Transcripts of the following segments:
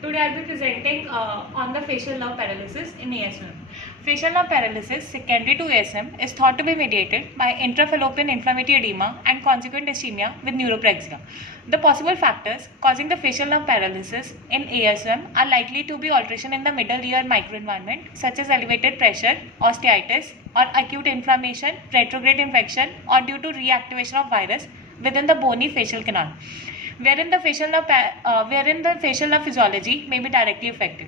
Today I'll be presenting on the facial nerve paralysis in ASM. Facial nerve paralysis secondary to ASM is thought to be mediated by intrafallopian inflammatory edema and consequent ischemia with neuropraxia. The possible factors causing the facial nerve paralysis in ASM are likely to be alteration in the middle ear microenvironment such as elevated pressure, osteitis, or acute inflammation, retrograde infection, or due to reactivation of virus within the bony facial canal, wherein the facial nerve physiology may be directly affected.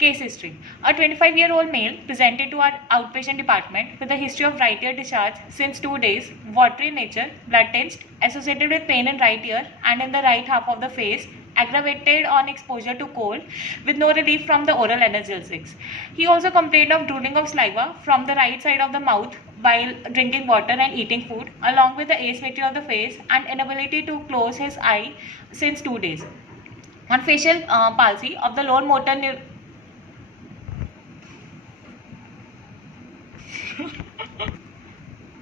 Case history: a 25-year-old male presented to our outpatient department with a history of right ear discharge since 2 days, watery in nature, blood tinged, associated with pain in right ear and in the right half of the face, aggravated on exposure to cold, with no relief from the oral analgesics. He also complained of drooling of saliva from the right side of the mouth while drinking water and eating food, along with the asymmetry of the face and inability to close his eye since 2 days. On facial palsy of the lower motor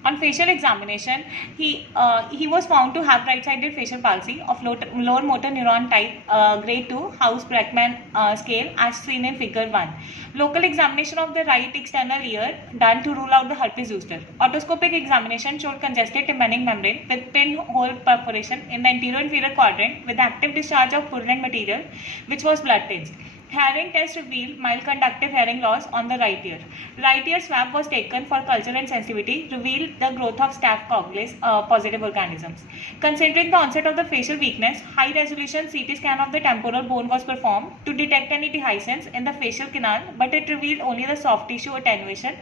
On facial examination, he was found to have right-sided facial palsy of lower motor neuron type grade 2 House-Brackmann scale as seen in figure 1. Local examination of the right external ear done to rule out the herpes zoster. Otoscopic examination showed congested tympanic membrane with pinhole perforation in the anterior-inferior quadrant with active discharge of purulent material which was blood-tinged. Hearing test revealed mild conductive hearing loss on the right ear. Right ear swab was taken for culture and sensitivity, revealed the growth of Staph positive organisms. Considering the onset of the facial weakness, high resolution CT scan of the temporal bone was performed to detect any dehiscence in the facial canal, but it revealed only the soft tissue attenuation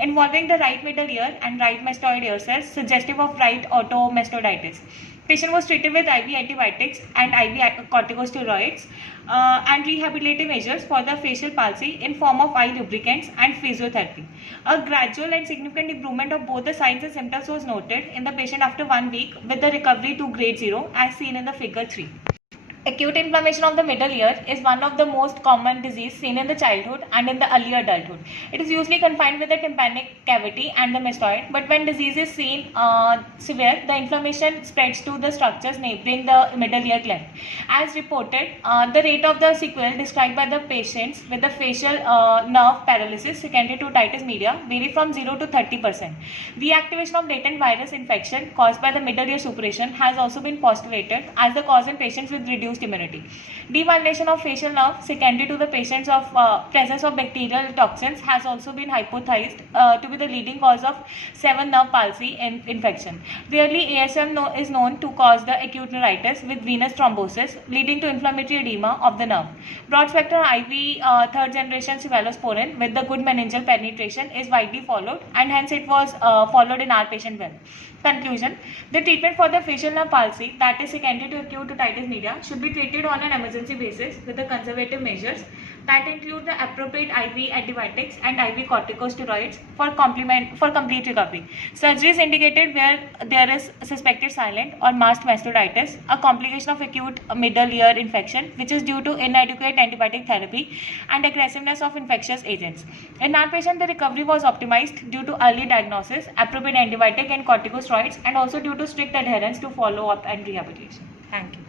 involving the right middle ear and right mastoid ear cells, suggestive of right otomastoiditis. Patient was treated with IV antibiotics and IV corticosteroids and rehabilitative measures for the facial palsy in form of eye lubricants and physiotherapy. A gradual and significant improvement of both the signs and symptoms was noted in the patient after 1 week with the recovery to grade 0 as seen in the figure 3. Acute inflammation of the middle ear is one of the most common diseases seen in the childhood and in the early adulthood. It is usually confined with the tympanic cavity and the mastoid, but when disease is seen severe, the inflammation spreads to the structures neighboring the middle ear cleft. As reported, the rate of the sequelae described by the patients with the facial nerve paralysis secondary to otitis media vary from 0 to 30%. Reactivation of latent virus infection caused by the middle ear suppuration has also been postulated as the cause in patients with reduced immunity. Demyelination of facial nerve secondary to the patients of presence of bacterial toxins has also been hypothesized to be the leading cause of 7 nerve palsy infection. Rarely ASM is known to cause the acute neuritis with venous thrombosis leading to inflammatory edema of the nerve. Broad spectrum IV third generation cephalosporin with the good meningeal penetration is widely followed and hence it was followed in our patient well. Conclusion: the treatment for the facial nerve palsy that is secondary to acute otitis media should be treated on an emergency basis with the conservative measures that include the appropriate IV antibiotics and IV corticosteroids for complete recovery. Surgery is indicated where there is suspected silent or masked mastoiditis, a complication of acute middle ear infection which is due to inadequate antibiotic therapy and aggressiveness of infectious agents. In our patient, the recovery was optimized due to early diagnosis, appropriate antibiotic and corticosteroids, and also due to strict adherence to follow-up and rehabilitation. Thank you.